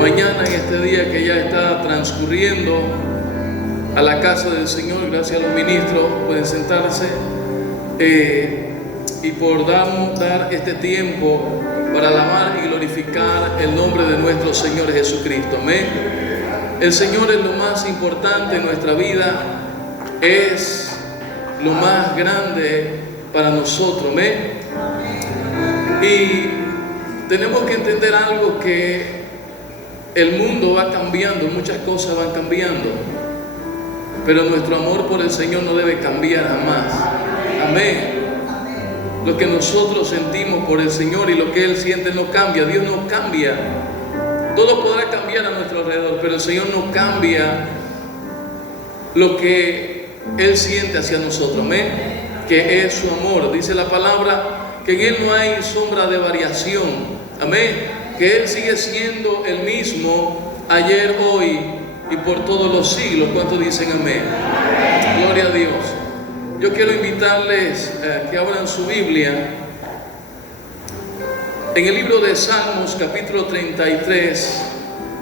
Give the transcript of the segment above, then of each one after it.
mañana, en este día que ya está transcurriendo a la casa del Señor. Gracias a los ministros, pueden sentarse, y por dar este tiempo para alabar y glorificar el nombre de nuestro Señor Jesucristo. Amén. El Señor es lo más importante en nuestra vida, es lo más grande para nosotros. Amén. Y tenemos que entender algo, que el mundo va cambiando, muchas cosas van cambiando, pero nuestro amor por el Señor no debe cambiar jamás. Amén. Lo que nosotros sentimos por el Señor y lo que Él siente no cambia. Dios no cambia. Todo podrá cambiar a nuestro alrededor, pero el Señor no cambia lo que Él siente hacia nosotros. Amén. Que es su amor. Dice la palabra que en Él no hay sombra de variación. Amén. Que Él sigue siendo el mismo ayer, hoy y por todos los siglos. ¿Cuántos dicen amén? Gloria a Dios. Yo quiero invitarles que abran su Biblia en el libro de Salmos, capítulo 33,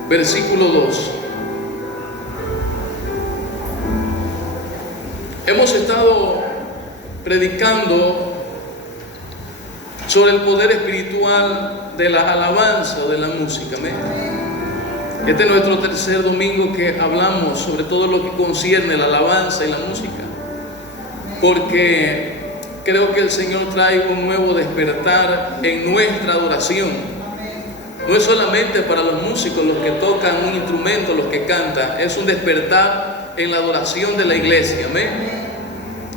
versículo 2. Hemos estado predicando sobre el poder espiritual de la alabanza o de la música. Amén. Este es nuestro tercer domingo que hablamos sobre todo lo que concierne la alabanza y la música, porque creo que el Señor trae un nuevo despertar en nuestra adoración. No es solamente para los músicos, los que tocan un instrumento, los que cantan, es un despertar en la adoración de la iglesia. Amén.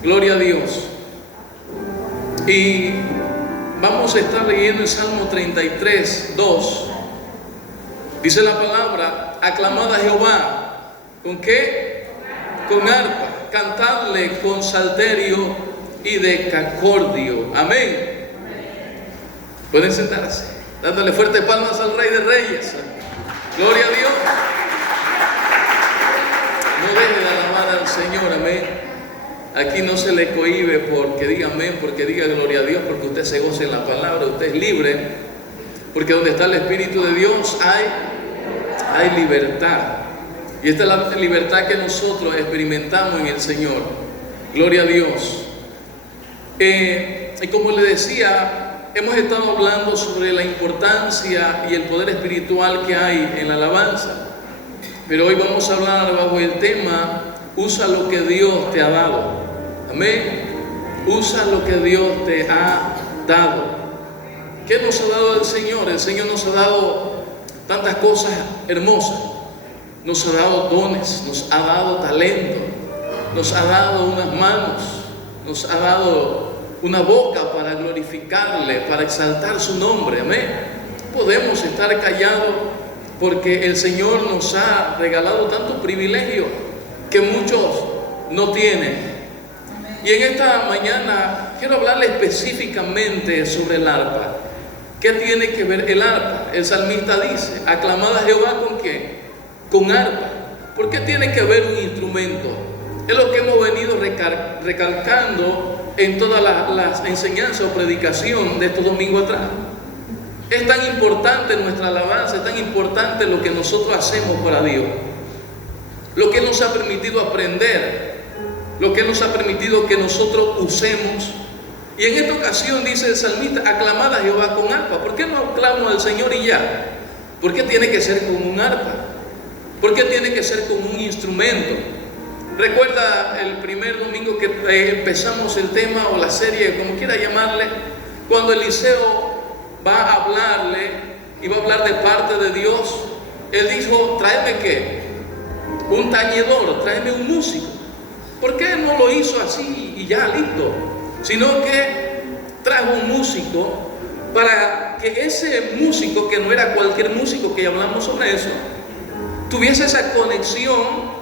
Gloria a Dios. Y vamos a estar leyendo el Salmo 33, 2. Dice la palabra: aclamad a Jehová. ¿Con qué? Con arpa. Cantadle con salterio y decacordio. Amén. Pueden sentarse, dándole fuertes palmas al Rey de Reyes. Gloria a Dios. No deje de alabar al Señor. Amén. Aquí no se le cohíbe porque diga amén, porque diga gloria a Dios, porque usted se goce en la palabra, usted es libre, porque donde está el Espíritu de Dios hay libertad. Y esta es la libertad que nosotros experimentamos en el Señor. Gloria a Dios. Y como le decía, hemos estado hablando sobre la importancia y el poder espiritual que hay en la alabanza. Pero hoy vamos a hablar bajo el tema: usa lo que Dios te ha dado. Amén. Usa lo que Dios te ha dado. ¿Qué nos ha dado el Señor? El Señor nos ha dado tantas cosas hermosas. nos ha dado dones, nos ha dado talento, nos ha dado unas manos, nos ha dado una boca para glorificarle, para exaltar su nombre. Amén. Podemos estar callados porque el Señor nos ha regalado tantos privilegios que muchos no tienen. Y en esta mañana quiero hablarle específicamente sobre el arpa. ¿Qué tiene que ver el arpa? El salmista dice: aclamad a Jehová ¿con qué? Con arpa. ¿Por qué tiene que ver un instrumento? Es lo que hemos venido recalcando en todas las enseñanzas o predicación de estos domingos atrás. Es tan importante nuestra alabanza, es tan importante lo que nosotros hacemos para Dios, lo que nos ha permitido aprender, lo que nos ha permitido que nosotros usemos. Y en esta ocasión dice el salmista: aclamad a Jehová con arpa. ¿Por qué no aclamo al Señor y ya? ¿Por qué tiene que ser con un arpa? ¿Por qué tiene que ser con un instrumento? Recuerda el primer domingo que empezamos el tema o la serie, como quiera llamarle, cuando Eliseo va a hablarle y va a hablar de parte de Dios. Él dijo: tráeme ¿qué? Un tañedor, tráeme un músico. ¿Por qué no lo hizo así y ya listo? Sino que trajo un músico para que ese músico, que no era cualquier músico, que ya hablamos sobre eso, tuviese esa conexión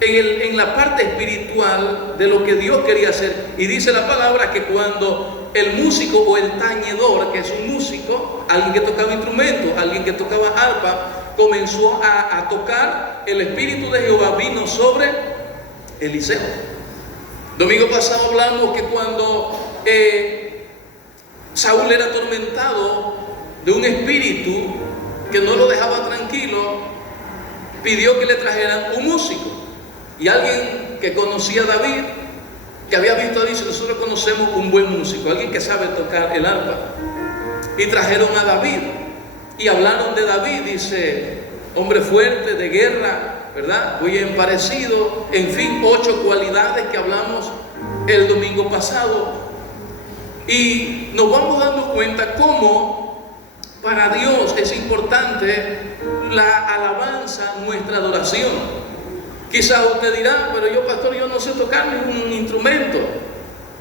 en la parte espiritual de lo que Dios quería hacer. Y dice la palabra que cuando el músico o el tañedor, que es un músico, alguien que tocaba instrumento, alguien que tocaba arpa, comenzó a tocar, el Espíritu de Jehová vino sobre Eliseo. Domingo pasado hablamos que cuando Saúl era atormentado de un espíritu que no lo dejaba tranquilo, pidió que le trajeran un músico. Y alguien que conocía a David, que había visto a David, nosotros conocemos un buen músico, alguien que sabe tocar el arpa. Y trajeron a David y hablaron de David, dice: hombre fuerte, de guerra, ¿verdad? Muy bien parecido, en fin, 8 cualidades que hablamos el domingo pasado. Y nos vamos dando cuenta cómo para Dios es importante la alabanza, nuestra adoración. Quizás usted dirá: pero yo, pastor, yo no sé tocar ningún instrumento.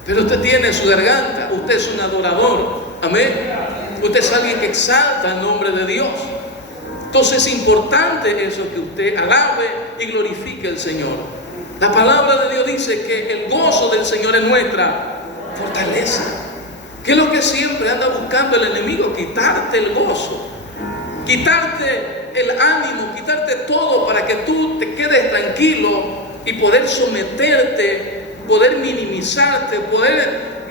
Pero usted tiene su garganta, usted es un adorador. Amén. Usted es alguien que exalta el nombre de Dios. Entonces es importante eso, que usted alabe y glorifique al Señor. La palabra de Dios dice que el gozo del Señor es nuestra fortaleza. ¿Qué es lo que siempre anda buscando el enemigo? Quitarte el gozo, quitarte el ánimo, quitarte todo para que tú te quedes tranquilo y poder someterte, poder minimizarte, poder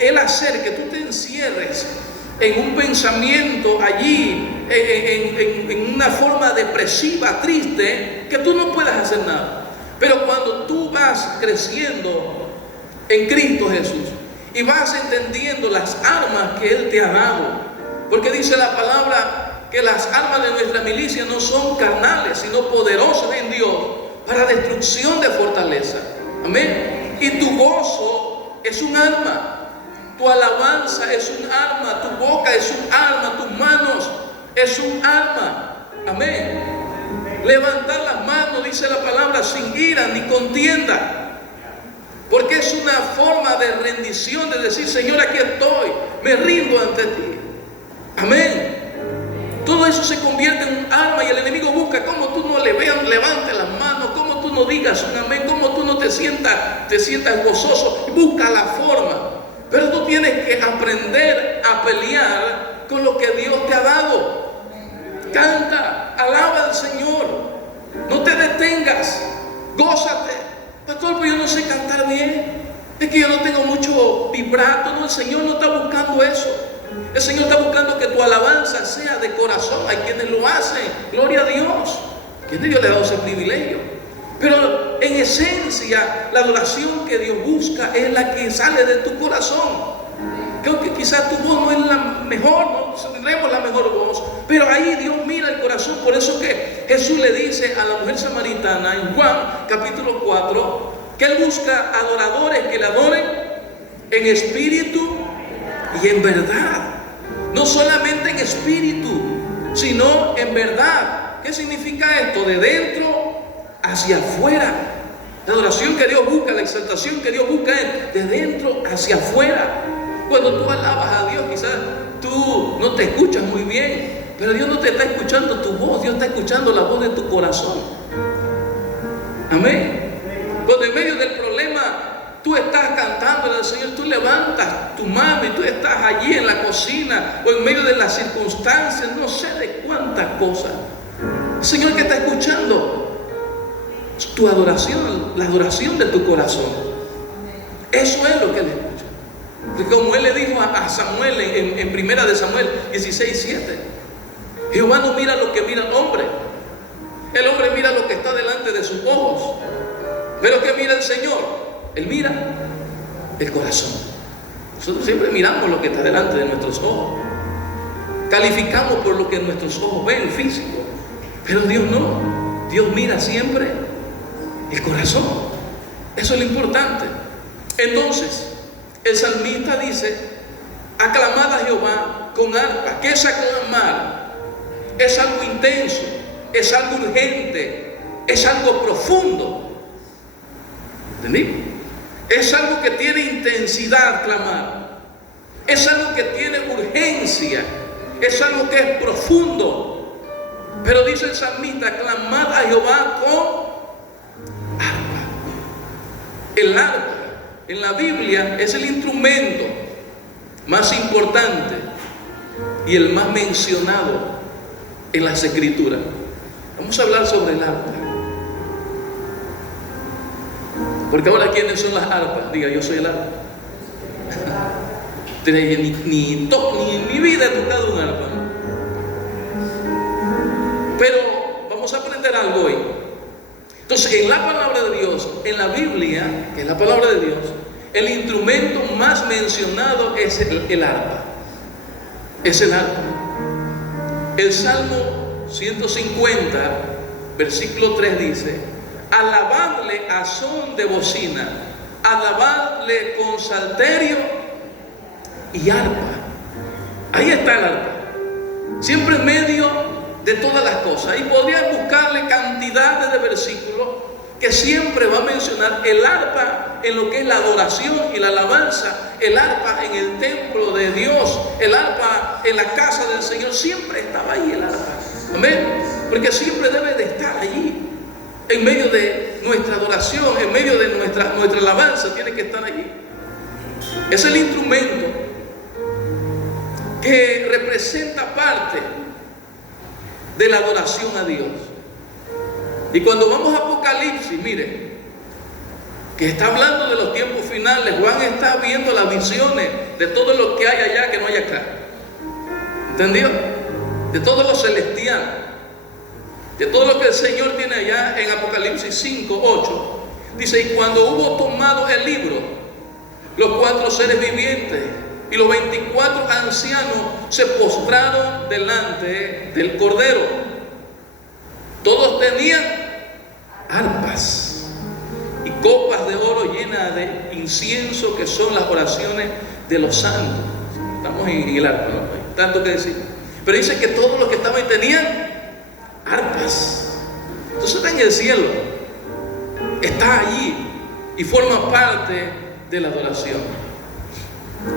él hacer que tú te encierres en un pensamiento allí, en una forma depresiva, triste, que tú no puedas hacer nada. Pero cuando tú vas creciendo en Cristo Jesús y vas entendiendo las armas que Él te ha dado, porque dice la palabra que las armas de nuestra milicia no son carnales, sino poderosas en Dios para destrucción de fortaleza. Amén. Y tu gozo es un arma. Tu alabanza es un arma, tu boca es un arma, tus manos es un arma. Amén. Levantar las manos, dice la palabra, sin ira ni contienda, porque es una forma de rendición, de decir: Señor, aquí estoy, me rindo ante ti. Amén. Todo eso se convierte en un arma y el enemigo busca cómo tú no levantes las manos, cómo tú no digas un amén, cómo tú no te sientas gozoso. Busca la forma. Pero tú tienes que aprender a pelear con lo que Dios te ha dado. Canta, alaba al Señor, no te detengas, gózate. Pastor, pero yo no sé cantar bien, es que yo no tengo mucho vibrato. No, el Señor no está buscando eso. El Señor está buscando que tu alabanza sea de corazón. Hay quienes lo hacen, gloria a Dios, quienes Dios le ha dado ese privilegio. Pero en esencia, la adoración que Dios busca es la que sale de tu corazón. Creo que quizás tu voz no es la mejor, no tendremos la mejor voz, pero ahí Dios mira el corazón. Por eso que Jesús le dice a la mujer samaritana en Juan capítulo 4 que Él busca adoradores que le adoren en espíritu y en verdad. No solamente en espíritu, sino en verdad. ¿Qué ¿Qué significa esto? De dentro hacia afuera. La adoración que Dios busca, la exaltación que Dios busca es de dentro hacia afuera. Cuando tú alabas a Dios, quizás tú no te escuchas muy bien, pero Dios no te está escuchando tu voz, Dios está escuchando la voz de tu corazón. Amén. Cuando en medio del problema tú estás cantando al Señor, tú levantas tu mano y tú estás allí en la cocina o en medio de las circunstancias, no sé de cuántas cosas. El Señor que está escuchando tu adoración, la adoración de tu corazón. Eso es lo que Él escucha. Porque como Él le dijo a Samuel en primera de Samuel 16:7, Jehová no mira lo que mira el hombre mira lo que está delante de sus ojos. Pero ¿qué mira el Señor? Él mira el corazón. Nosotros siempre miramos lo que está delante de nuestros ojos, calificamos por lo que nuestros ojos ven físico, pero Dios no. Dios mira siempre el corazón. Eso es lo importante. Entonces el salmista dice: aclamad a Jehová con arpa. ¿Qué es aclamar? Es algo intenso, es algo urgente, es algo profundo. ¿Entendí? Es algo que tiene intensidad, clamar. Es algo que tiene urgencia, es algo que es profundo. Pero dice el salmista: clamad a Jehová con arpa. El arpa en la Biblia es el instrumento más importante y el más mencionado en las Escrituras. Vamos a hablar sobre el arpa. Porque ahora, ¿quiénes son las arpas? Diga: yo soy el arpa. Ni en mi vida he tocado un arpa, ¿no? Pero vamos a aprender algo hoy. Entonces, en la palabra de Dios, en la Biblia, que es la palabra de Dios, el instrumento más mencionado es el arpa. Es el arpa. El Salmo 150, versículo 3 dice: alabadle a son de bocina, alabadle con salterio y arpa. Ahí está el arpa, siempre en medio de todas las cosas. Y podrían buscarle cantidades de versículos que siempre va a mencionar el arpa en lo que es la adoración y la alabanza, el arpa en el templo de Dios, el arpa en la casa del Señor. Siempre estaba ahí el arpa. Amén. Porque siempre debe de estar allí. En medio de nuestra adoración, en medio de nuestra alabanza, tiene que estar allí. Es el instrumento que representa parte de la adoración a Dios. Y cuando vamos a Apocalipsis, mire, que está hablando de los tiempos finales, Juan está viendo las visiones de todo lo que hay allá que no hay acá. ¿Entendió? De todo lo celestial, de todo lo que el Señor tiene allá. En Apocalipsis 5, 8 dice: y cuando hubo tomado el libro, los 4 seres vivientes y los 24 ancianos se postraron delante del Cordero. Todos tenían arpas y copas de oro llenas de incienso, que son las oraciones de los santos. Estamos en el arpa, ¿no? Hay tanto que decir. Pero dice que todos los que estaban ahí tenían arpas. Entonces está en el cielo, está allí y forma parte de la adoración.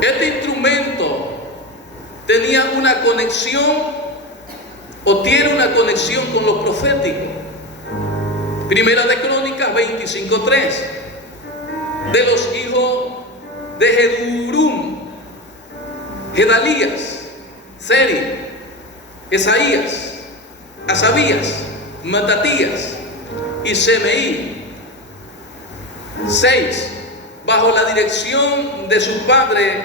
Este instrumento tenía una conexión, o tiene una conexión con lo profético. Primera de Crónicas 25:3, de los hijos de Jedurum, Gedalías, Seri, Esaías, Asabías, Matatías y Semeí. 6. Bajo la dirección de su padre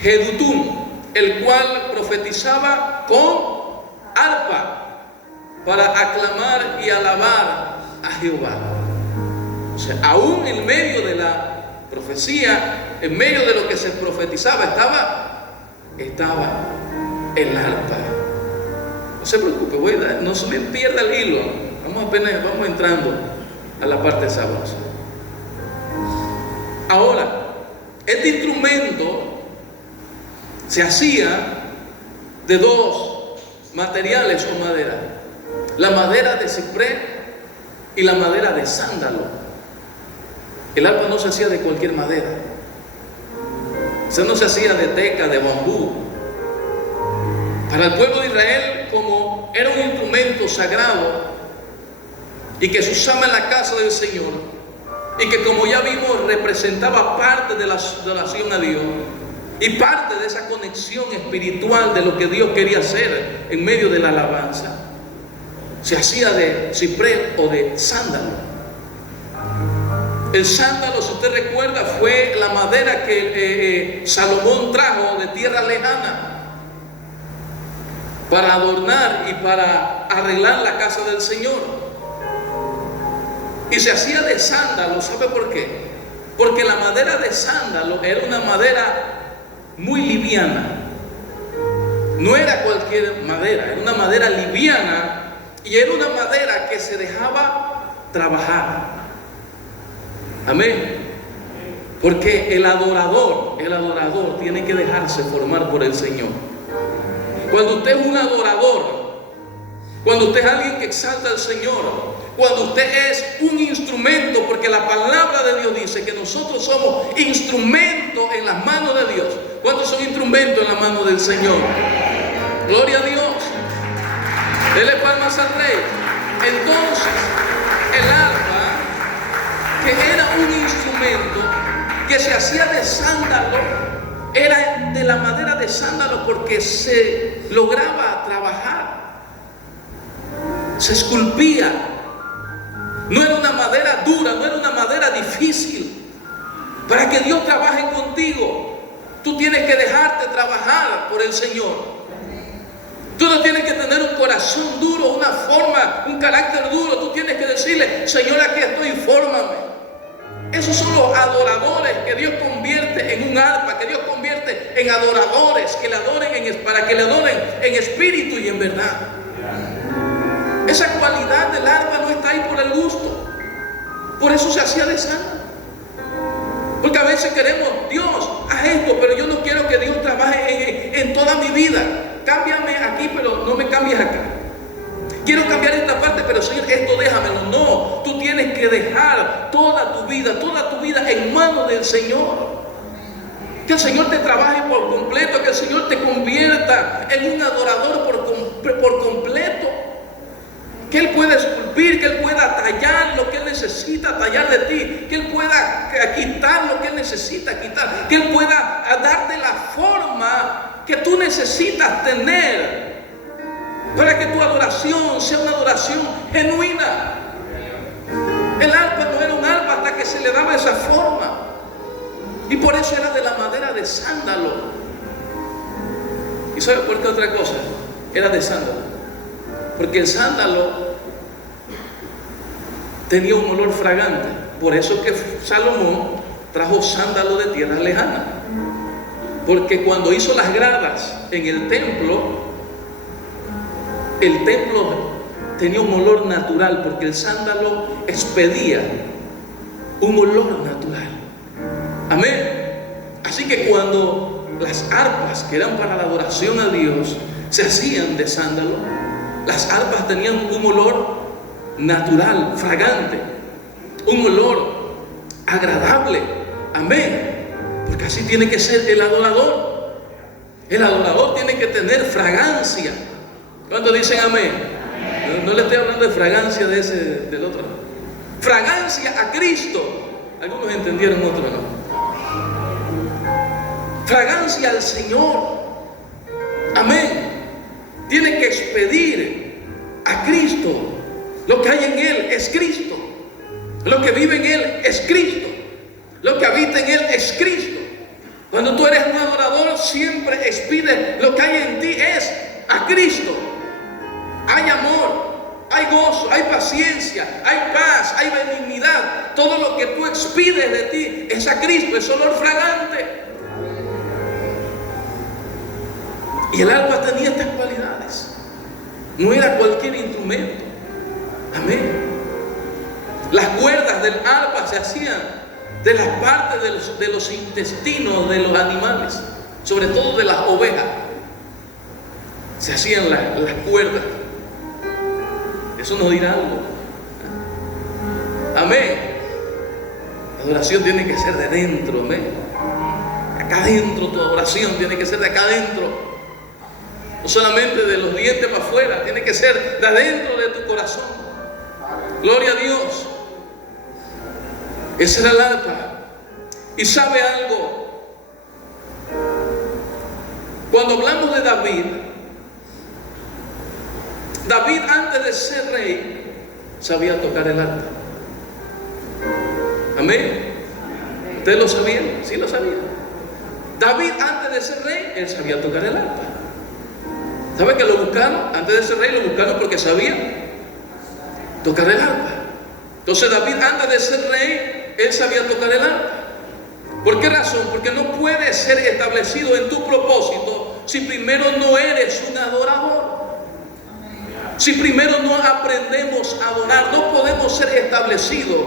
Jedutún, el cual profetizaba con arpa para aclamar y alabar a Jehová. O sea, aún en medio de la profecía, en medio de lo que se profetizaba, estaba el arpa. No se preocupe, no se me pierda el hilo. Vamos entrando a la parte sabrosa. Ahora, este instrumento se hacía de 2 materiales o madera. la madera de ciprés y la madera de sándalo. El arpa no se hacía de cualquier madera. O sea, no se hacía de teca, de bambú. Para el pueblo de Israel, como era un instrumento sagrado y que se usaba en la casa del Señor, y que, como ya vimos, representaba parte de la adoración a Dios y parte de esa conexión espiritual de lo que Dios quería hacer en medio de la alabanza, se hacía de ciprés o de sándalo. El sándalo, si usted recuerda, fue la madera que Salomón trajo de tierra lejana para adornar y para arreglar la casa del Señor. Y se hacía de sándalo. ¿Sabe por qué? Porque la madera de sándalo era una madera muy liviana. No era cualquier madera, era una madera liviana, y era una madera que se dejaba trabajar. Amén. Porque el adorador tiene que dejarse formar por el Señor. Cuando usted es un adorador, cuando usted es alguien que exalta al Señor, cuando usted es un instrumento, porque la palabra de Dios dice que nosotros somos instrumentos en las manos de Dios. ¿Cuántos son instrumentos en las manos del Señor? Gloria a Dios. Dele palmas al Rey. Entonces, el arpa, que era un instrumento que se hacía de sándalo, era de la madera de sándalo porque se lograba trabajar, se esculpía. No era una madera dura, no era una madera difícil. Para que Dios trabaje contigo, tú tienes que dejarte trabajar por el Señor. Tú no tienes que tener un corazón duro, una forma, un carácter duro. Tú tienes que decirle: Señor, aquí estoy, fórmame. Esos son los adoradores que Dios convierte en un arpa, que Dios convierte en adoradores, que le adoren para que le adoren en espíritu y en verdad. Esa cualidad del arpa no está ahí por el gusto. Por eso se hacía de sándalo. Porque a veces queremos: Dios, haz esto, pero yo no quiero que Dios trabaje en toda mi vida. Cámbiame aquí, pero no me cambies acá. Quiero cambiar esta parte, pero Señor, esto déjamelo. No, tú tienes que dejar toda tu vida en manos del Señor. Que el Señor te trabaje por completo, que el Señor te convierta en un adorador por completo. Que Él pueda esculpir, que Él pueda tallar lo que Él necesita tallar de ti, que Él pueda quitar lo que Él necesita quitar, que Él pueda darte la forma que tú necesitas tener para que tu adoración sea una adoración genuina. El arpa no era un arpa hasta que se le daba esa forma, y por eso era de la madera de sándalo. ¿Y sabe por qué otra cosa? Era de sándalo porque el sándalo tenía un olor fragante. Por eso que Salomón trajo sándalo de tierra lejana, porque cuando hizo las gradas en el templo tenía un olor natural, porque el sándalo expedía un olor natural. Amén. Así que cuando las arpas, que eran para la adoración a Dios, se hacían de sándalo, las arpas tenían un olor natural, fragante, un olor agradable. Amén. Porque así tiene que ser el adorador. El adorador tiene que tener fragancia. ¿Cuántos dicen amén? No le estoy hablando de fragancia del otro. Fragancia a Cristo. Algunos entendieron, otros no. Fragancia al Señor. Amén. Tiene que expedir a Cristo. Lo que hay en Él es Cristo. Lo que vive en Él es Cristo. Lo que habita en Él es Cristo. Cuando tú eres un adorador, siempre expide lo que hay en ti es a Cristo. Hay amor, hay gozo, hay paciencia, hay paz, hay benignidad. Todo lo que tú expides de ti es a Cristo, es olor fragante. Y el arpa tenía estas cualidades. No era cualquier instrumento. Amén. Las cuerdas del arpa se hacían de las partes de los intestinos de los animales, sobre todo de las ovejas. Se hacían las cuerdas. Eso nos dirá algo. Amén. La adoración tiene que ser de dentro, amén. Acá adentro, tu adoración tiene que ser de acá adentro. No solamente de los dientes para afuera, tiene que ser de adentro de tu corazón. Gloria a Dios. Esa era el arpa. Y sabe algo, cuando hablamos de David, David antes de ser rey sabía tocar el arpa. Amén. ¿Ustedes lo sabían? Sí lo sabían. David antes de ser rey, él sabía tocar el arpa. ¿Saben que lo buscaron? Antes de ser rey lo buscaron porque sabía tocar el arpa. Entonces David antes de ser rey, él sabía tocar el arpa. ¿Por qué razón? Porque no puedes ser establecido en tu propósito si primero no eres un adorador. Si primero no aprendemos a adorar, no podemos ser establecidos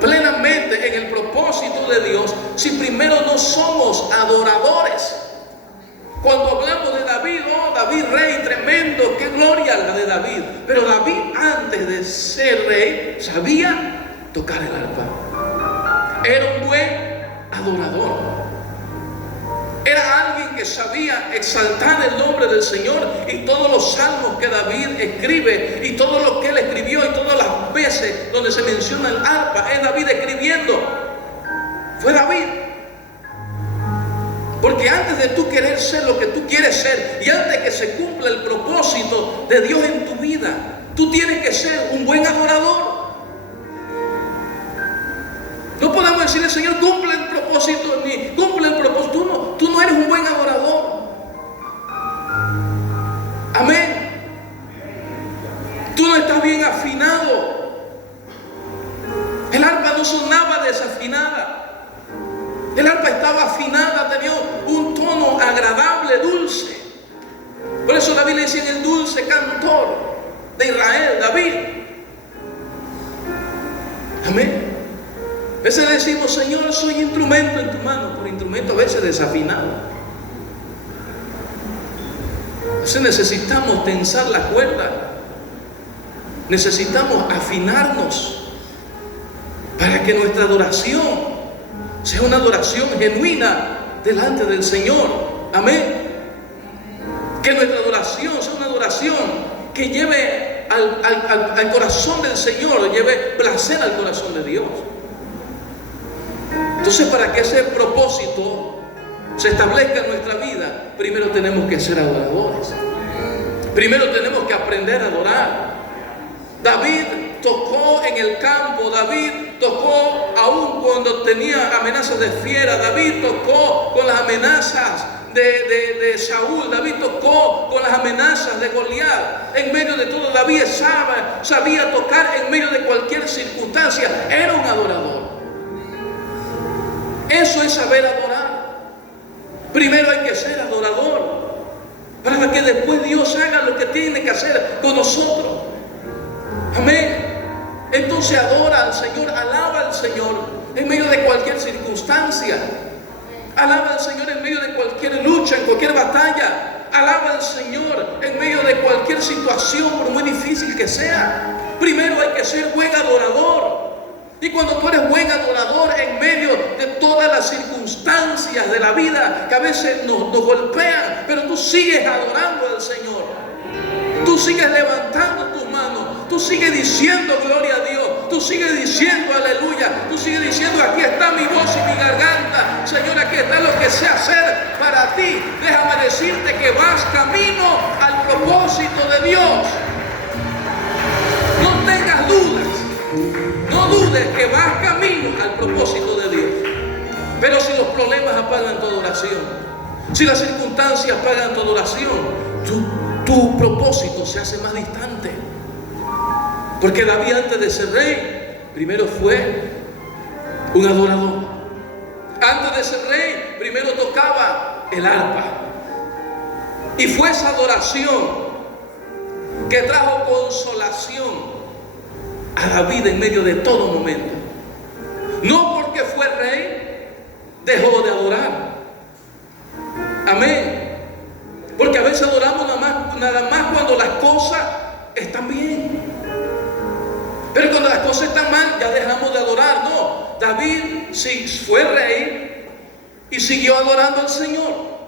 plenamente en el propósito de Dios si primero no somos adoradores. Cuando hablamos de David, oh, David rey tremendo, qué gloria la de David. Pero David antes de ser rey sabía tocar el arpa. Era un buen adorador. Era alguien que sabía exaltar el nombre del Señor, y todos los salmos que David escribe y todo lo que él escribió y todas las veces donde se menciona el arpa es David escribiendo. Fue David. Porque antes de tú querer ser lo que tú quieres ser y antes que se cumpla el propósito de Dios en tu vida, tú tienes que ser un buen adorador. No podemos decirle, Señor, cumple el propósito en mí, cumple el propósito. Tú no eres un buen adorador. Amén. Tú no estás bien afinado. El arpa no sonaba desafinada. El arpa estaba afinada, tenía un tono agradable, dulce. Por eso David le decía el dulce cantor de Israel, David. Amén. A veces le decimos, Señor, soy instrumento en tu mano, pero instrumento a veces desafinado. A veces necesitamos tensar la cuerda, necesitamos afinarnos para que nuestra adoración sea una adoración genuina delante del Señor. Amén. Que nuestra adoración sea una adoración que lleve al corazón del Señor, lleve placer al corazón de Dios. Entonces, para que ese propósito se establezca en nuestra vida, primero tenemos que ser adoradores. Primero tenemos que aprender a adorar. David tocó en el campo, David tocó aún cuando tenía amenazas de fiera, David tocó con las amenazas de Saúl, David tocó con las amenazas de Goliat. En medio de todo, David sabía tocar en medio de cualquier circunstancia. Era un adorador. Eso es saber adorar. Primero hay que ser adorador para que después Dios haga lo que tiene que hacer con nosotros. Amén. Entonces adora al Señor, alaba al Señor en medio de cualquier circunstancia. Alaba al Señor en medio de cualquier lucha, en cualquier batalla. Alaba al Señor en medio de cualquier situación, por muy difícil que sea. Primero hay que ser buen adorador. Y cuando tú eres buen adorador en medio de todas las circunstancias de la vida que a veces nos golpean, pero tú sigues adorando al Señor. Tú sigues levantando tus manos. Tú sigues diciendo gloria a Dios. Tú sigues diciendo aleluya. Tú sigues diciendo, aquí está mi voz y mi garganta. Señor, aquí está lo que sé hacer para ti. Déjame decirte que vas camino al propósito de Dios. No tengas dudas. No dudes que vas camino al propósito de Dios. Pero si los problemas apagan tu adoración, si las circunstancias apagan tu adoración, tu propósito se hace más distante. Porque David, antes de ser rey, primero fue un adorador. Antes de ser rey, primero tocaba el arpa. Y fue esa adoración que trajo consolación a David en medio de todo momento. No porque fue rey dejó de adorar. Amén. Porque a veces adoramos nada más cuando las cosas están bien. la cosa está mal, ya dejamos de adorar. No, David sí fue rey y siguió adorando al Señor.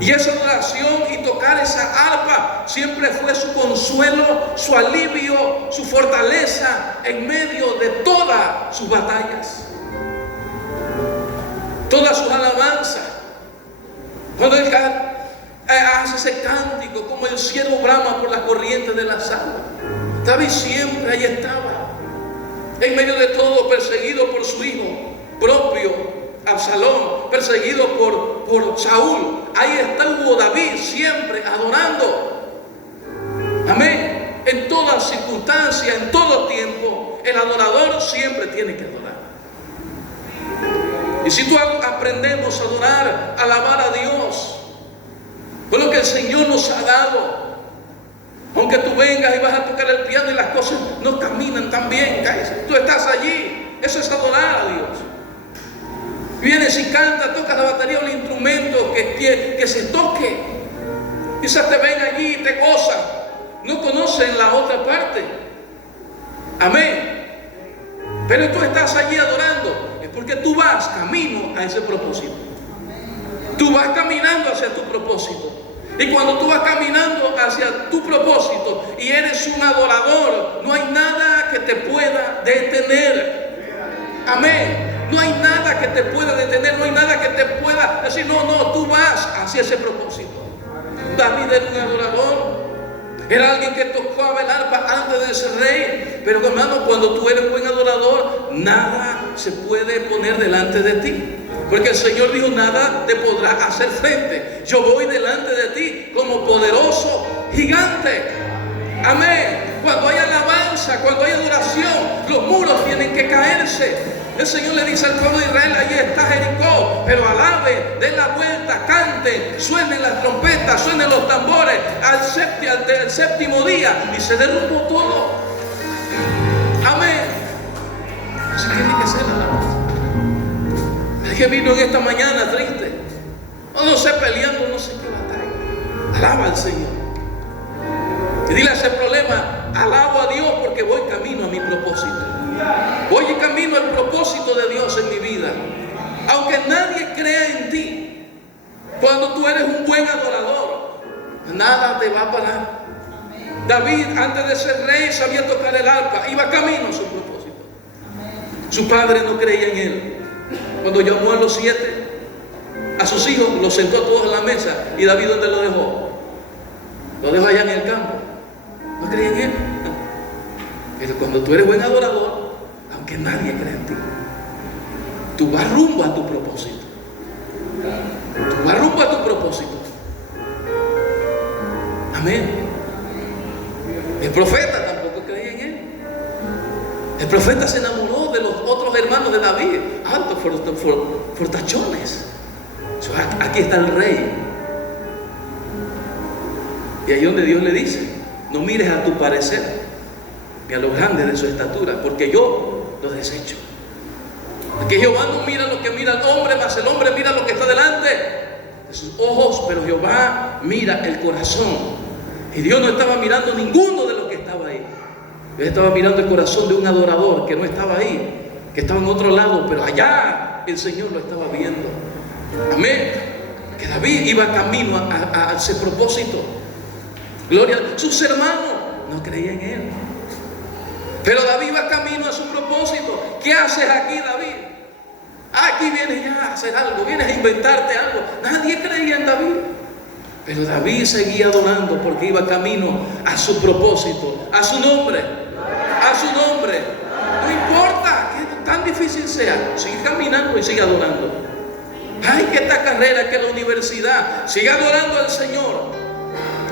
Y esa adoración y tocar esa arpa siempre fue su consuelo, su alivio, su fortaleza en medio de todas sus batallas, todas sus alabanzas. Cuando él hace ese cántico, como el cielo brama por las corrientes de las aguas, David siempre ahí estaba, en medio de todo, perseguido por su hijo propio Absalón, perseguido por Saúl. Ahí estuvo David siempre adorando. Amén. En toda circunstancia, en todo tiempo, el adorador siempre tiene que adorar. Y si tú aprendemos a adorar, a alabar a Dios con lo que el Señor nos ha dado, aunque tú vengas y vas a tocar el piano y las cosas no caminan tan bien, tú estás allí, eso es adorar a Dios. Vienes y cantas, tocas la batería o el instrumento que se toque. Quizás te ven allí y te gozan. No conocen la otra parte. Amén. Pero tú estás allí adorando. Es porque tú vas camino a ese propósito. Tú vas caminando hacia tu propósito. Y cuando tú vas caminando hacia tu propósito y eres un adorador, no hay nada que te pueda detener. Amén. No hay nada que te pueda detener, no hay nada que te pueda decir, no, tú vas hacia ese propósito. David era un adorador, era alguien que tocaba el arpa antes de ser rey. Pero hermano, cuando tú eres buen adorador, nada se puede poner delante de ti. Porque el Señor dijo, nada te podrá hacer frente. Yo voy delante de ti como poderoso gigante. Amén. Cuando hay alabanza, cuando hay adoración, los muros tienen que caerse. El Señor le dice al pueblo de Israel, ahí está Jericó, pero alabe, den la vuelta, cante, suenen las trompetas, suenen los tambores al séptimo día, y se derrumbó todo. Amén. Así tiene que ser la alabanza. Es que vino en esta mañana triste, no sé, peleando, no sé qué batalla. Alaba al Señor. Y dile a ese problema, alabo a Dios porque voy camino a mi propósito. Voy camino al propósito de Dios en mi vida. Aunque nadie crea en ti, cuando tú eres un buen adorador, nada te va a parar. David, antes de ser rey, sabía tocar el arpa, iba camino a su propósito. Su padre no creía en él. Cuando llamó a los 7, a sus hijos, los sentó todos en la mesa. ¿Y David dónde lo dejó? Lo dejó allá en el campo. No creía en él. Pero cuando tú eres buen adorador, aunque nadie crea en ti, tú vas rumbo a tu propósito. Tú vas rumbo a tu propósito. Amén. El profeta tampoco creía en él. El profeta se enamoró de los otros hermanos de David, altos, fortachones. Aquí está el rey. Y ahí donde Dios le dice, no mires a tu parecer ni a los grandes de su estatura, porque yo los desecho. Porque Jehová no mira lo que mira el hombre, mas el hombre mira lo que está delante de sus ojos, pero Jehová mira el corazón. Y Dios no estaba mirando ninguno de los que estaba ahí. Dios estaba mirando el corazón de un adorador que no estaba ahí, que estaba en otro lado, pero allá el Señor lo estaba viendo. Amén. Que David iba camino a ese propósito. Gloria. Sus hermanos no creían en él, pero David va camino a su propósito. ¿Qué haces aquí, David? Aquí vienes ya a hacer algo, vienes a inventarte algo. Nadie creía en David, pero David seguía adorando porque iba camino a su propósito, a su nombre, a su nombre. No importa que tan difícil sea, sigue caminando y sigue adorando. Ay, que esta carrera, que la universidad, sigue adorando al Señor.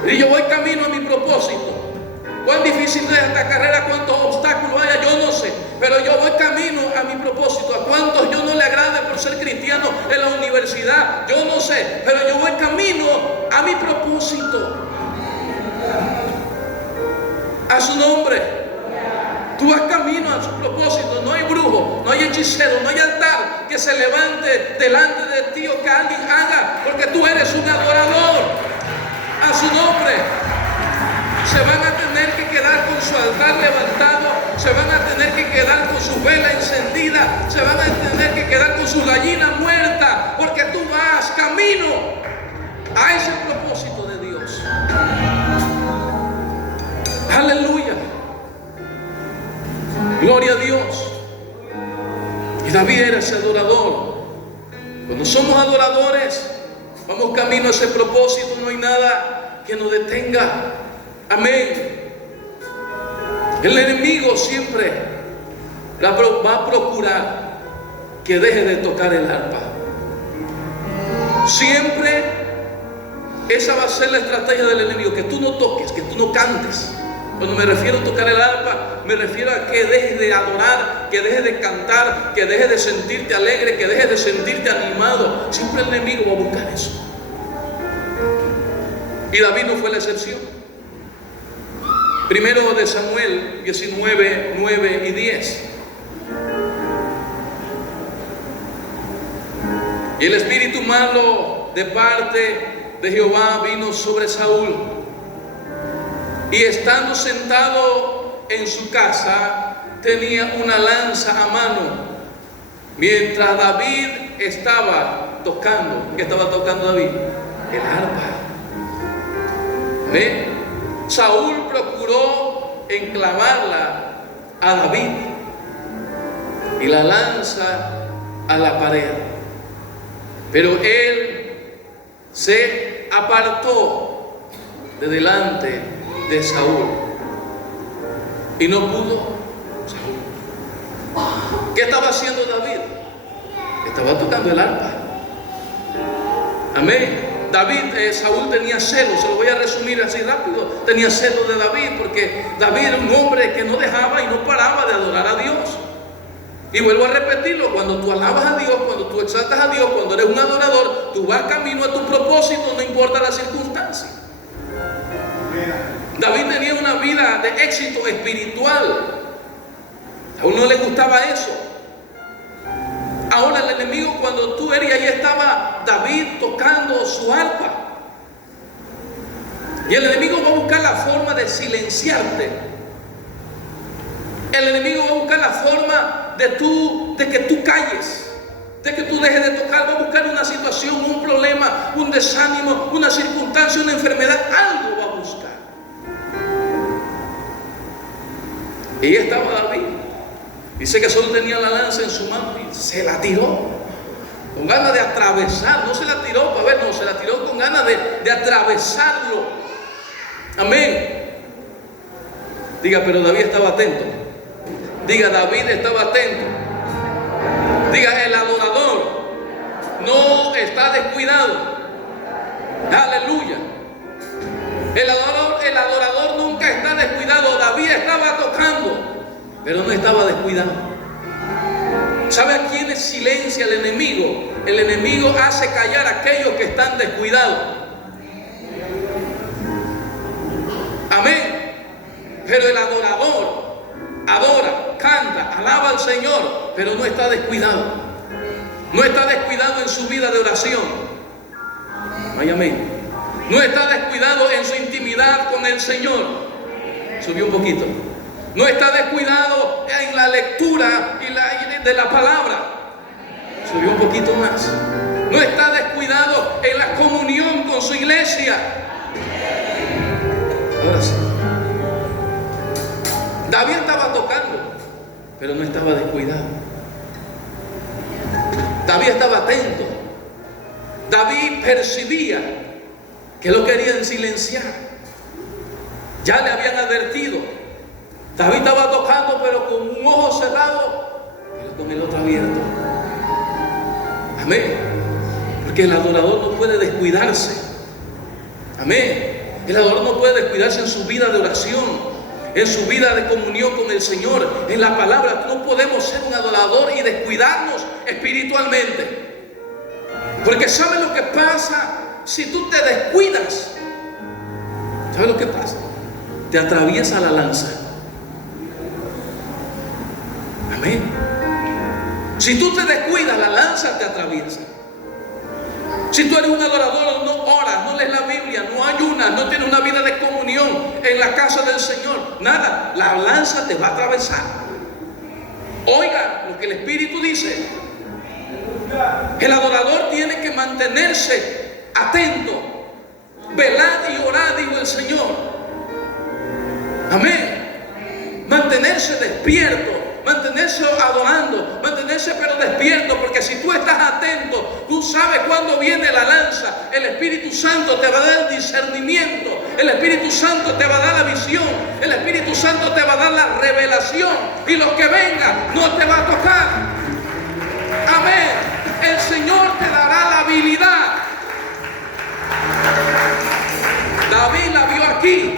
Y yo voy camino a mi propósito. Cuán difícil es esta carrera, cuántos obstáculos haya, yo no sé, pero yo voy camino a mi propósito. A cuántos yo no le agrade por ser cristiano en la universidad, yo no sé, pero yo voy camino a mi propósito, a su nombre. Tú vas camino a su propósito. No hay brujo, no hay hechicero, no hay altar que se levante delante de ti o que alguien haga, porque tú eres un adorador. A su nombre. Se van a tener que quedar con su altar levantado se van a tener que quedar con sus velas encendidas, se van a tener que quedar con sus gallinas muertas, porque tú vas camino a ese propósito de Dios. Aleluya. Gloria a Dios. Y David era ese adorador. Cuando somos adoradores, vamos camino a ese propósito, no hay nada que nos detenga. Amén. El enemigo siempre va a procurar que deje de tocar el arpa. Siempre esa va a ser la estrategia del enemigo, que tú no toques, que tú no cantes. Cuando me refiero a tocar el arpa, me refiero a que dejes de adorar, que dejes de cantar, que dejes de sentirte alegre, que dejes de sentirte animado. Siempre el enemigo va a buscar eso. Y David no fue la excepción. Primero de Samuel 19, 9 y 10. Y el espíritu malo de parte de Jehová vino sobre Saúl. Y estando sentado en su casa, tenía una lanza a mano, mientras David estaba tocando. ¿Qué estaba tocando David? El arpa. ¿Ve? Saúl procuró enclavarla a David y la lanza a la pared, pero él se apartó de delante de Saúl y no pudo. ¿Qué estaba haciendo David? Estaba tocando el arpa. Amén. Saúl tenía celos, se lo voy a resumir así rápido. Tenía celos de David, porque David era un hombre que no dejaba y no paraba de adorar a Dios. Y vuelvo a repetirlo: cuando tú alabas a Dios, cuando tú exaltas a Dios, cuando eres un adorador, tú vas camino a tu propósito, no importa la circunstancia. David tenía una vida de éxito espiritual. A Saúl no le gustaba eso. Ahora el enemigo, cuando tú eres, ahí estaba David tocando su arpa. Y el enemigo va a buscar la forma de silenciarte. El enemigo va a buscar la forma de que tú calles, de que tú dejes de tocar. Va a buscar una situación, un problema, un desánimo, una circunstancia, una enfermedad. Algo va a buscar. Y ahí estaba David. Dice que solo tenía la lanza en su mano y se la tiró con ganas de atravesar. No se la tiró para ver, no, se la tiró con ganas de atravesarlo. Amén. Diga, pero David estaba atento. Diga, David estaba atento. Diga, el adorador no está descuidado. Aleluya. El adorador nunca está descuidado. David estaba tocando, pero no estaba descuidado. ¿Sabe a quiénes silencia el enemigo? El enemigo hace callar a aquellos que están descuidados. Amén. Pero el adorador adora, canta, alaba al Señor, pero no está descuidado. No está descuidado en su vida de oración. Ay, amén. No está descuidado en su intimidad con el Señor. Subió un poquito. No está descuidado en la lectura de la palabra. Subió un poquito más. No está descuidado en la comunión con su iglesia. Ahora sí. David estaba tocando, pero no estaba descuidado. David estaba atento. David percibía que lo querían silenciar. Ya le habían advertido. David estaba tocando, pero con un ojo cerrado, pero con el otro abierto. Amén. Porque el adorador no puede descuidarse. Amén. El adorador no puede descuidarse en su vida de oración, en su vida de comunión con el Señor, en la palabra. No podemos ser un adorador y descuidarnos espiritualmente. Porque ¿sabes lo que pasa? Si tú te descuidas, ¿sabes lo que pasa? Te atraviesa la lanza. Amén. Si tú te descuidas, la lanza te atraviesa. Si tú eres un adorador, no oras, no lees la Biblia, no ayunas, no tienes una vida de comunión en la casa del Señor, nada, la lanza te va a atravesar. Oiga lo que el Espíritu dice. El adorador tiene que mantenerse atento. Velad y orad, dijo el Señor. Amén. Mantenerse despierto, mantenerse adorando, mantenerse pero despierto, porque si tú estás atento, tú sabes cuándo viene la lanza. El Espíritu Santo te va a dar el discernimiento, el Espíritu Santo te va a dar la visión, el Espíritu Santo te va a dar la revelación, y lo que venga no te va a tocar. Amén. El Señor te dará la habilidad. David la vio aquí.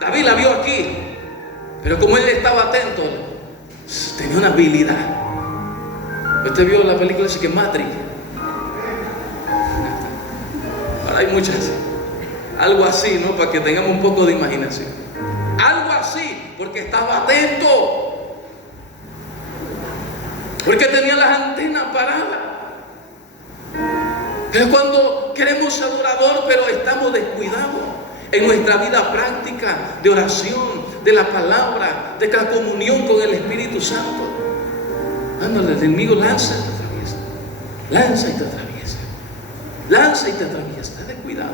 David la vio aquí. Pero como él estaba atento, tenía una habilidad. Usted vio la película así que Matrix. Ahora hay muchas. Algo así, ¿no? Para que tengamos un poco de imaginación. Algo así, porque estaba atento. Porque tenía las antenas paradas. Pero cuando queremos adorador, pero estamos descuidados en nuestra vida práctica de oración, de la palabra, de la comunión con el Espíritu Santo. Ándale, el enemigo lanza y te atraviesa. Lanza y te atraviesa. Lanza y te atraviesa. Descuidado.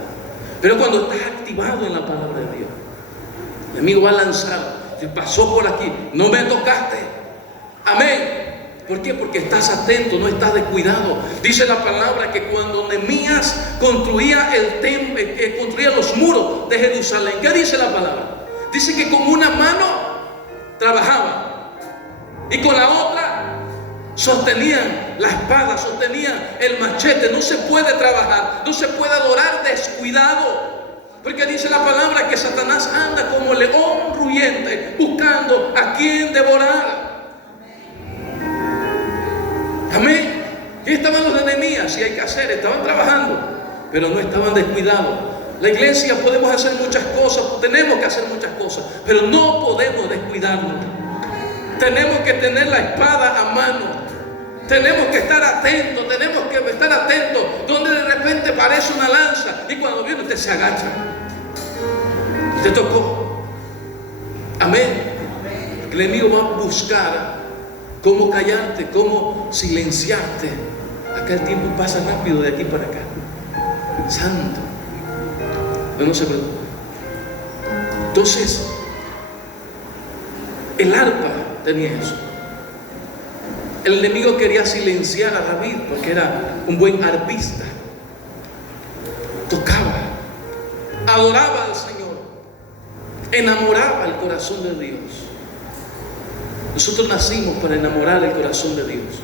Pero cuando estás activado en la palabra de Dios, el enemigo va a lanzar. Te pasó por aquí, no me tocaste. Amén. ¿Por qué? Porque estás atento, no estás descuidado. Dice la palabra que cuando Nehemías construía el templo, construía los muros de Jerusalén, ¿qué dice la palabra? Dice que con una mano trabajaba y con la otra sostenían la espada, sostenían el machete. No se puede trabajar, no se puede adorar descuidado, porque dice la palabra que Satanás anda como león rugiente buscando a quien devorar. Amén. Y estaban los de Nehemías, y hay que hacer, estaban trabajando, pero no estaban descuidados. La iglesia podemos hacer muchas cosas, tenemos que hacer muchas cosas, pero no podemos descuidarnos. Tenemos que tener la espada a mano. Tenemos que estar atentos, donde de repente parece una lanza y cuando viene usted se agacha. Te tocó. Amén. El enemigo va a buscar cómo callarte, cómo silenciarte. Acá el tiempo pasa rápido de aquí para acá. Santo. No se preocupe. Entonces, el arpa tenía eso. El enemigo quería silenciar a David porque era un buen arpista. Tocaba, adoraba al Señor, enamoraba el corazón de Dios. Nosotros nacimos para enamorar el corazón de Dios.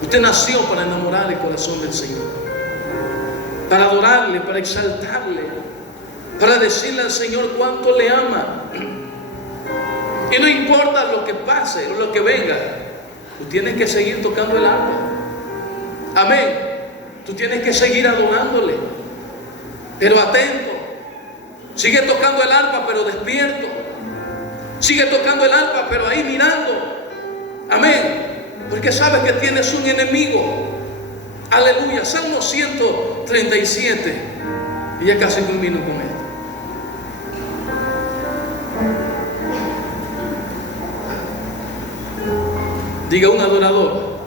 Usted nació para enamorar el corazón del Señor, para adorarle, para exaltarle, para decirle al Señor cuánto le ama. Y no importa lo que pase o lo que venga, tú tienes que seguir tocando el arpa. Amén. Tú tienes que seguir adorándole, pero atento. Sigue tocando el arpa, pero despierto. Sigue tocando el arpa, pero ahí mirando. Amén. Porque sabes que tienes un enemigo. Aleluya. Salmo 137. Y ya casi culmino con esto. Diga: un adorador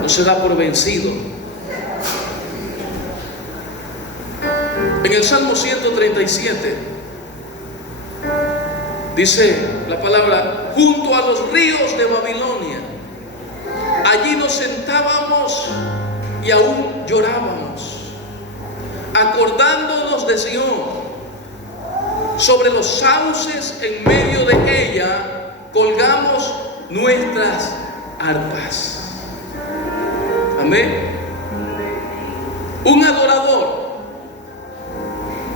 no se da por vencido. En el Salmo 137 dice la palabra: junto a los ríos de Babilonia, allí nos sentábamos y aún llorábamos, acordándonos de Sión. Sobre los sauces en medio de ella colgamos nuestras arpas. Amén. Un adorador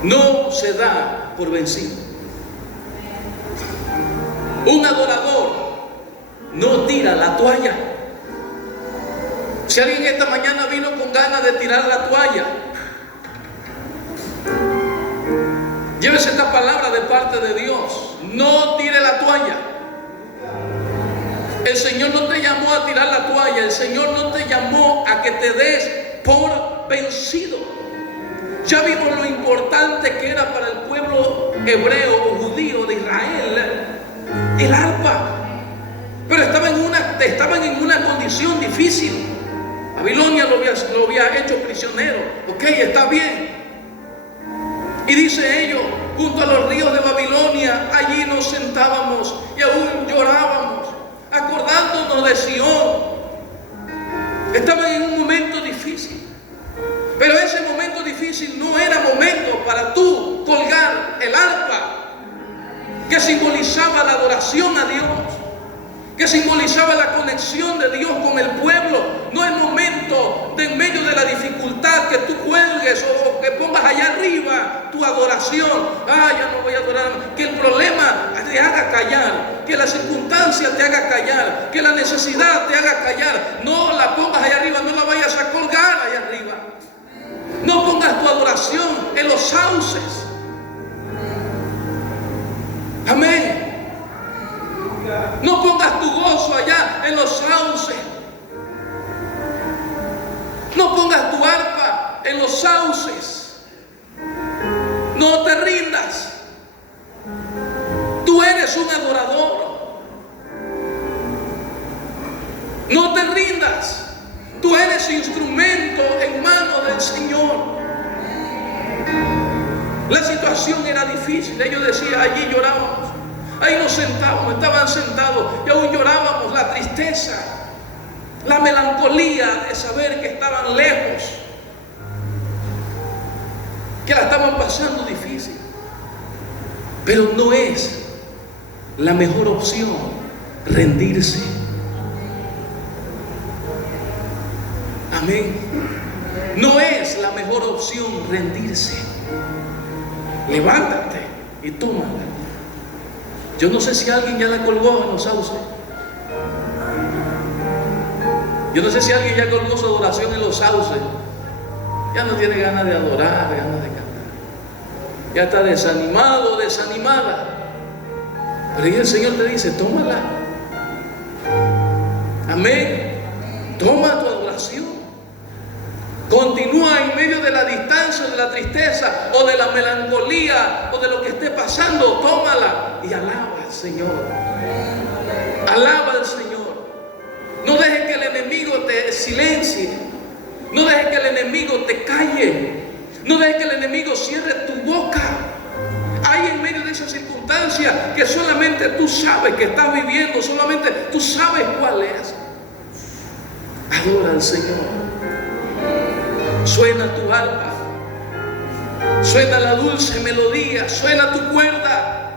no se da por vencido. Un adorador no tira la toalla. Si alguien esta mañana vino con ganas de tirar la toalla, llévese esta palabra de parte de Dios: no tire la toalla. El Señor no te llamó a tirar la toalla. El Señor no te llamó a que te des por vencido. Ya vimos lo importante que era para el pueblo hebreo o judío a él el arpa. Pero estaban en una condición difícil. Babilonia lo había hecho prisionero. Ok, está bien. Y dice ellos, junto a los ríos de Babilonia, allí nos sentábamos y aún llorábamos, acordándonos de Sión. Estaban en un momento difícil. Pero ese momento difícil no era momento para tú colgar el arpa, que simbolizaba la adoración a Dios, que simbolizaba la conexión de Dios con el pueblo. No es momento de en medio de la dificultad que tú cuelgues o que pongas allá arriba tu adoración. Ya no voy a adorar. Que el problema te haga callar, que la circunstancia te haga callar, que la necesidad te haga callar. No la pongas allá arriba, no la vayas a colgar allá arriba. No pongas tu adoración en los sauces. Amén. No pongas tu gozo allá en los sauces. No pongas tu arpa en los sauces. No te rindas. Tú eres un adorador. No te rindas. Tú eres instrumento en manos del Señor. La situación era difícil. Ellos decían, allí llorábamos. Ahí nos sentábamos, estaban sentados y aún llorábamos la tristeza, la melancolía de saber que estaban lejos, que la estaban pasando difícil. Pero no es la mejor opción rendirse. Amén. No es la mejor opción rendirse. Levántate y tómala. Yo no sé si alguien ya la colgó en los sauces. Yo no sé si alguien ya colgó su adoración en los sauces. Ya no tiene ganas de adorar, ganas de cantar. Ya está desanimado, desanimada. Pero ahí el Señor te dice, tómala. Amén. Toma tu adoración. Continúa en medio de la distancia, de la tristeza o de la melancolía o de lo que esté pasando. Tómala y alaba al Señor. Alaba al Señor. No dejes que el enemigo te silencie. No dejes que el enemigo te calle. No dejes que el enemigo cierre tu boca. Hay en medio de esa circunstancia que solamente tú sabes que estás viviendo, solamente tú sabes cuál es. Adora al Señor. Suena tu arpa, suena la dulce melodía, suena tu cuerda.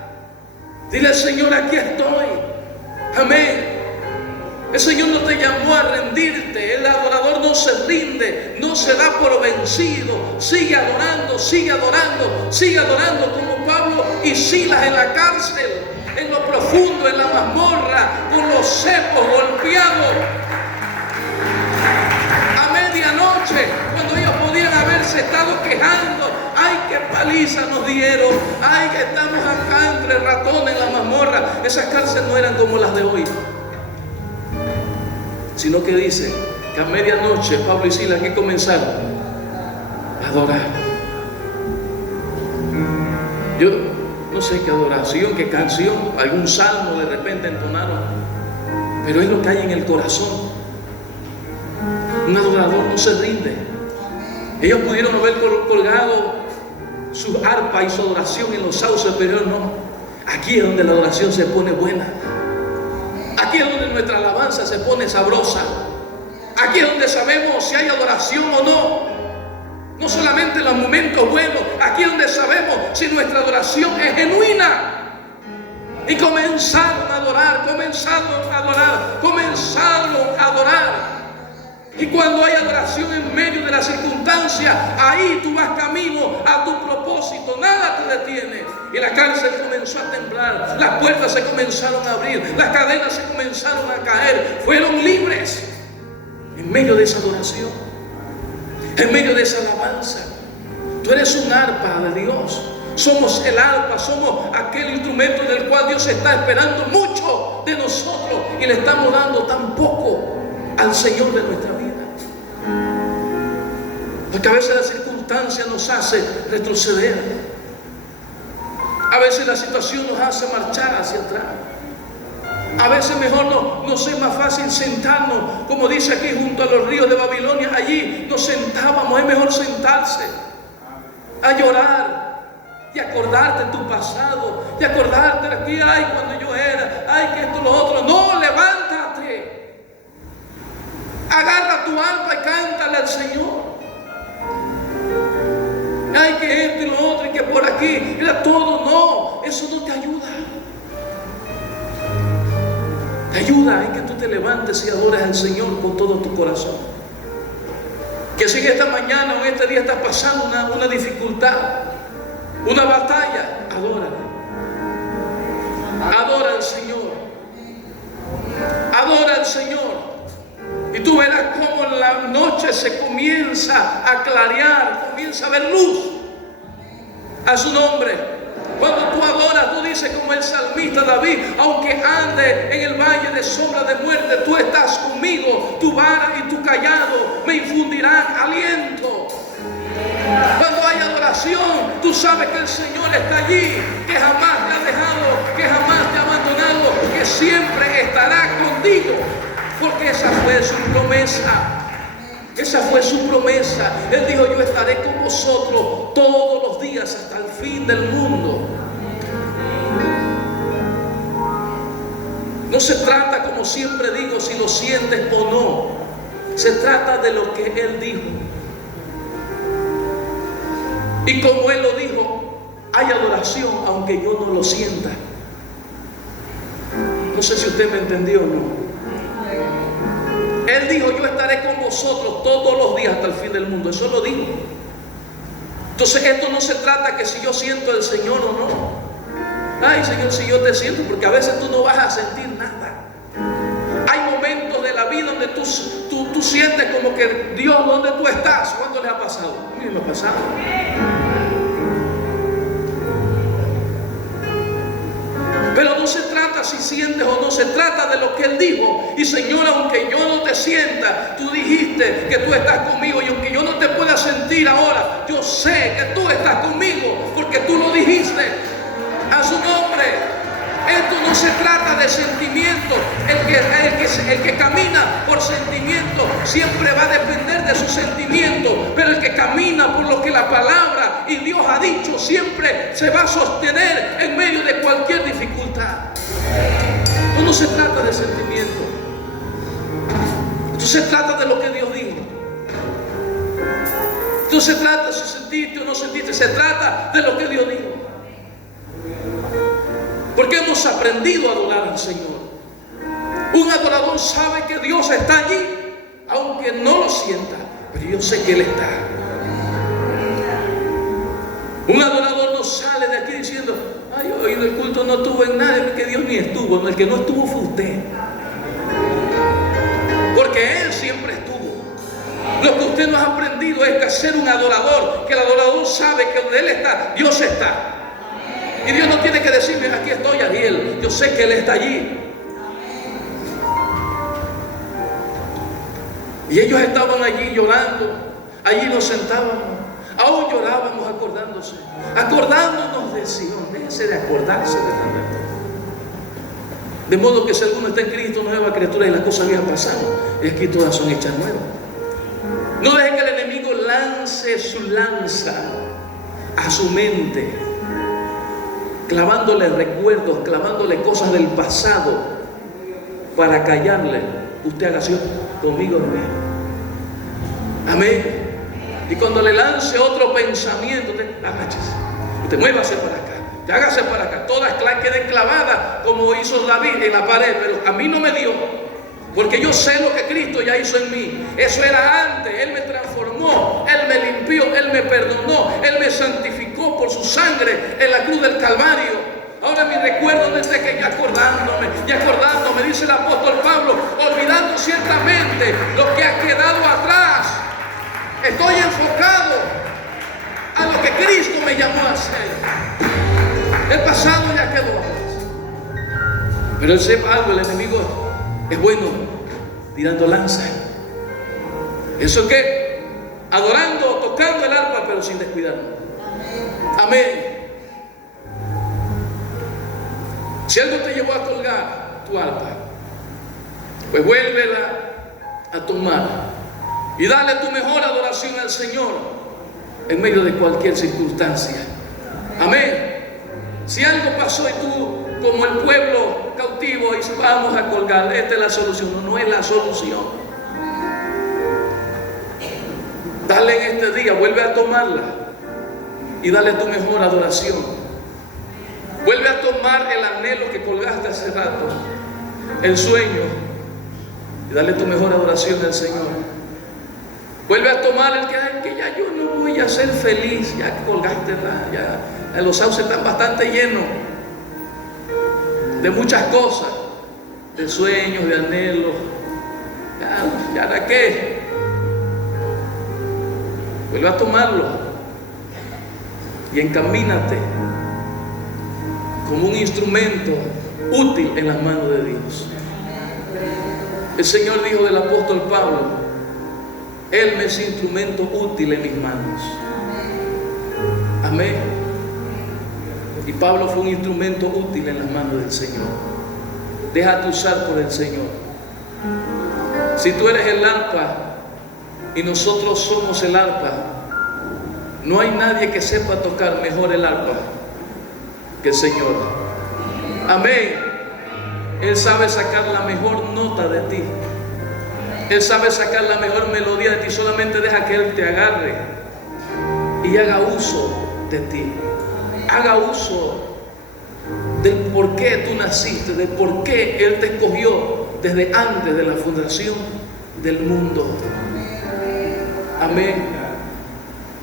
Dile al Señor, aquí estoy. Amén. El Señor no te llamó a rendirte. El adorador no se rinde, no se da por vencido. Sigue adorando, sigue adorando, sigue adorando como Pablo y Silas en la cárcel, en lo profundo, en la mazmorra, con los cepos golpeados. A medianoche, cuando ellos podían haberse estado quejando, ay, qué paliza nos dieron, ay, que estamos acá entre ratones en la mazmorra. Esas cárceles no eran como las de hoy, sino que dice que a medianoche Pablo y Silas aquí comenzaron a adorar. Yo no sé qué adoración, qué canción, algún salmo de repente entonaron, pero es lo que hay en el corazón. Un adorador no se rinde. Ellos pudieron haber colgado su arpa y su adoración en los sauces, pero no. Aquí es donde la adoración se pone buena. Aquí es donde nuestra alabanza se pone sabrosa. Aquí es donde sabemos si hay adoración o no. No solamente en los momentos buenos. Aquí es donde sabemos si nuestra adoración es genuina. Y comenzaron a adorar, comenzaron a adorar, comenzaron a adorar. Y cuando hay adoración en medio de la circunstancia, ahí tú vas camino a tu propósito, nada te detiene. Y la cárcel comenzó a temblar, las puertas se comenzaron a abrir, las cadenas se comenzaron a caer, fueron libres en medio de esa adoración, en medio de esa alabanza. Tú eres un arpa de Dios. Somos el arpa, somos aquel instrumento del cual Dios está esperando mucho de nosotros y le estamos dando tan poco al Señor de nuestra vida. Porque a veces la circunstancia nos hace retroceder. A veces la situación nos hace marchar hacia atrás. A veces mejor nos es más fácil sentarnos, como dice aquí, junto a los ríos de Babilonia. Allí nos sentábamos, es mejor sentarse a llorar y acordarte de tu pasado, y acordarte de aquí, ay, cuando yo era, ay, que esto, lo otro. No, levántate, agarra tu alma y cántale al Señor. Ay, que esto y lo otro, y que por aquí, era todo. No, eso no te ayuda. Te ayuda en que tú te levantes y adores al Señor con todo tu corazón. Que si en esta mañana o en este día estás pasando una dificultad, una batalla, adórale. Adora al Señor. Adora al Señor. Y tú verás cómo la noche se comienza a clarear, comienza a ver luz a su nombre. Cuando tú adoras, tú dices como el salmista David: aunque ande en el valle de sombra de muerte, tú estás conmigo, tu vara y tu callado me infundirán aliento. Cuando hay adoración, tú sabes que el Señor está allí, que jamás te ha dejado, que jamás te ha abandonado, que siempre estará contigo, porque esa fue su promesa. Esa fue su promesa. Él dijo: yo estaré con vosotros todos los días hasta el fin del mundo. No se trata, como siempre digo, si lo sientes o no. Se trata de lo que Él dijo. Y como Él lo dijo, hay adoración aunque yo no lo sienta. No sé si usted me entendió o no. Él dijo: yo estaré con vosotros todos los días hasta el fin del mundo. Eso lo dijo. Entonces esto no se trata que si yo siento al Señor o no. Ay, Señor, si yo te siento, porque a veces tú no vas a sentir nada. Hay momentos de la vida donde tú sientes como que: Dios, ¿dónde tú estás? ¿Cuándo les ha pasado? A mí me ha pasado. Pero no se trata si sientes o no, se trata de lo que Él dijo. Y Señor, aunque yo no te sienta, tú dijiste que tú estás conmigo. Y aunque yo no te pueda sentir ahora, yo sé que tú estás conmigo, porque tú lo dijiste. A su nombre. Esto no se trata de sentimiento. El que camina por sentimiento siempre va a depender de su sentimiento. Pero el que camina por lo que la palabra y Dios ha dicho, siempre se va a sostener en medio de cualquier dificultad. No se trata de sentimiento. Esto se trata de lo que Dios dijo. Esto se trata si sentiste o no sentiste. Se trata de lo que Dios dijo. Porque hemos aprendido a adorar al Señor. Un adorador sabe que Dios está allí, aunque no lo sienta, pero yo sé que Él está. Un adorador no sale de aquí diciendo: ay, hoy el culto no estuvo en nadie, que Dios ni estuvo. No, el que no estuvo fue usted. Porque Él siempre estuvo. Lo que usted no ha aprendido es que ser un adorador, que el adorador sabe que donde Él está, Dios está. Y Dios no tiene que decirme: aquí estoy, Ariel. Yo sé que Él está allí. Y ellos estaban allí llorando. Allí nos sentábamos. Aún llorábamos acordándonos de Sion. Déjese de acordarse de la verdad. De modo que si alguno está en Cristo, nueva criatura, y las cosas habían pasado, y aquí todas son hechas nuevas. No deje que el enemigo lance su lanza a su mente, clavándole recuerdos, clavándole cosas del pasado para callarle. Usted haga así conmigo, amén. Amén. Y cuando le lance otro pensamiento, usted agáchese, usted muévase para acá, usted hágase para acá. Todas queden clavadas como hizo David en la pared, pero a mí no me dio, porque yo sé lo que Cristo ya hizo en mí. Eso era antes. Él me transformó, Él me limpió, Él me perdonó, Él me santificó por su sangre en la cruz del Calvario. Ahora mi recuerdo desde que acordándome, dice el apóstol Pablo, olvidando ciertamente lo que ha quedado atrás, estoy enfocado a lo que Cristo me llamó a hacer. El pasado ya quedó atrás. Pero él sepa algo: el enemigo es bueno tirando lanza. Eso es que adorando, tocando el arpa, pero sin descuidarnos. Amén. Si algo te llevó a colgar tu arpa, pues vuélvela a tomar y dale tu mejor adoración al Señor en medio de cualquier circunstancia. Amén. Si algo pasó y tú, como el pueblo cautivo, dices, vamos a colgar, esta es la solución. No, no es la solución. Dale en este día, vuelve a tomarla y dale tu mejor adoración. Vuelve a tomar el anhelo que colgaste hace rato, el sueño, y dale tu mejor adoración al Señor. Vuelve a tomar el que ya yo no voy a ser feliz, ya que colgaste, ya los sauces están bastante llenos de muchas cosas, de sueños, de anhelos. ¿Ya de qué? Vuelve a tomarlo y encamínate como un instrumento útil en las manos de Dios. El Señor dijo del apóstol Pablo: Él me es instrumento útil en mis manos. Amén. Y Pablo fue un instrumento útil en las manos del Señor. Déjate usar por el Señor. Si tú eres el arpa y nosotros somos el arpa, no hay nadie que sepa tocar mejor el arpa que el Señor. Amén. Él sabe sacar la mejor nota de ti. Él sabe sacar la mejor melodía de ti. Solamente deja que Él te agarre y haga uso de ti. Haga uso del por qué tú naciste, del por qué Él te escogió desde antes de la fundación del mundo. Amén.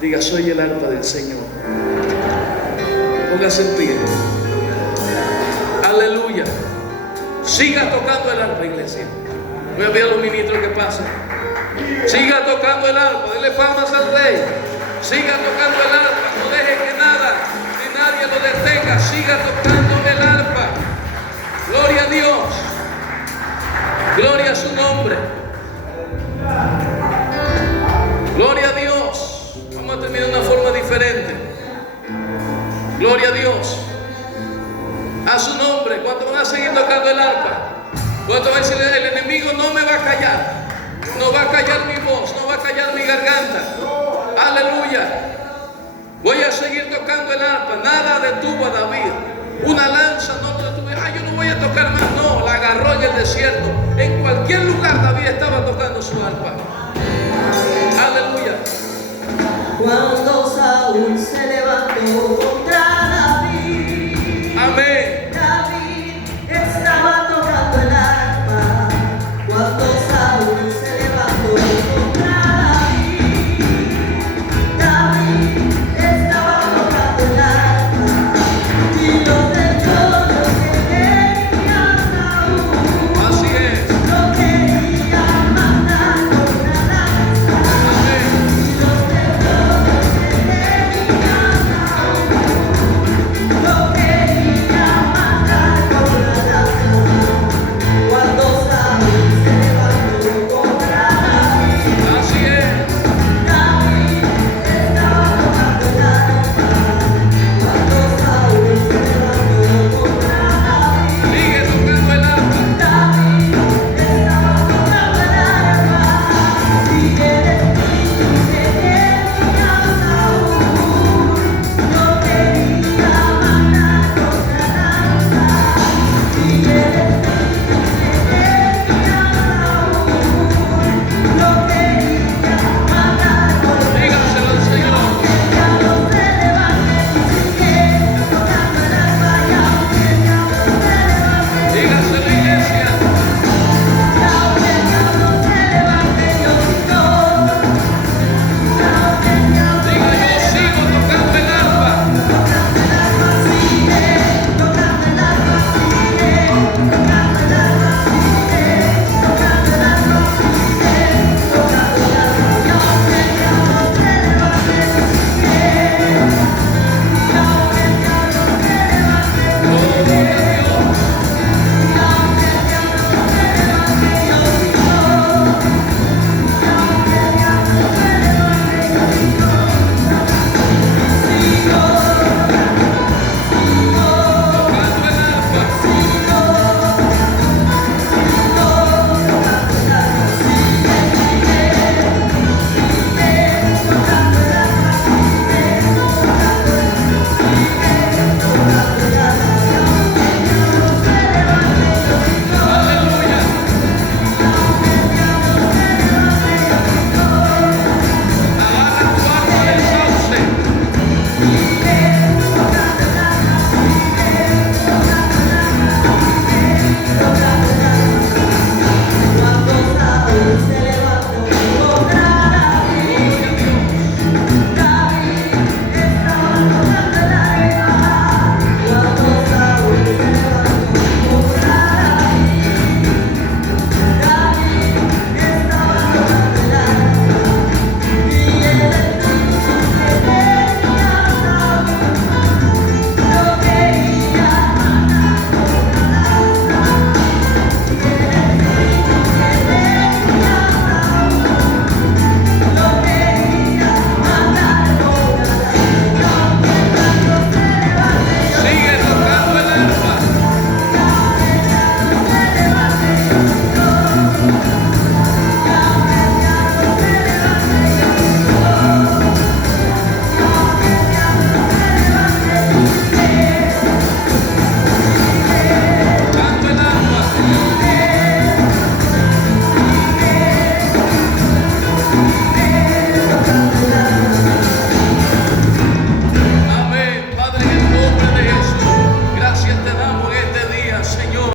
Diga: soy el arpa del Señor. Póngase en pie. Aleluya. Siga tocando el arpa, iglesia. Voy a pedir a los ministros que pasen. Siga tocando el arpa. Denle palmas al Rey. Siga tocando el arpa. No deje que nada ni nadie lo detenga. Siga tocando el arpa. Gloria a Dios. Gloria a su nombre. Gloria a Dios. Vamos a terminar de una forma diferente. Gloria a Dios. A su nombre. ¿Cuántos van a seguir tocando el arpa? ¿Cuántos van a decirle: el enemigo no me va a callar? No va a callar mi voz, no va a callar mi garganta. Aleluya. Voy a seguir tocando el arpa. Nada detuvo a David. Una lanza no detuvo. Yo no voy a tocar más. No, la agarró en el desierto. En cualquier lugar David estaba tocando su arpa.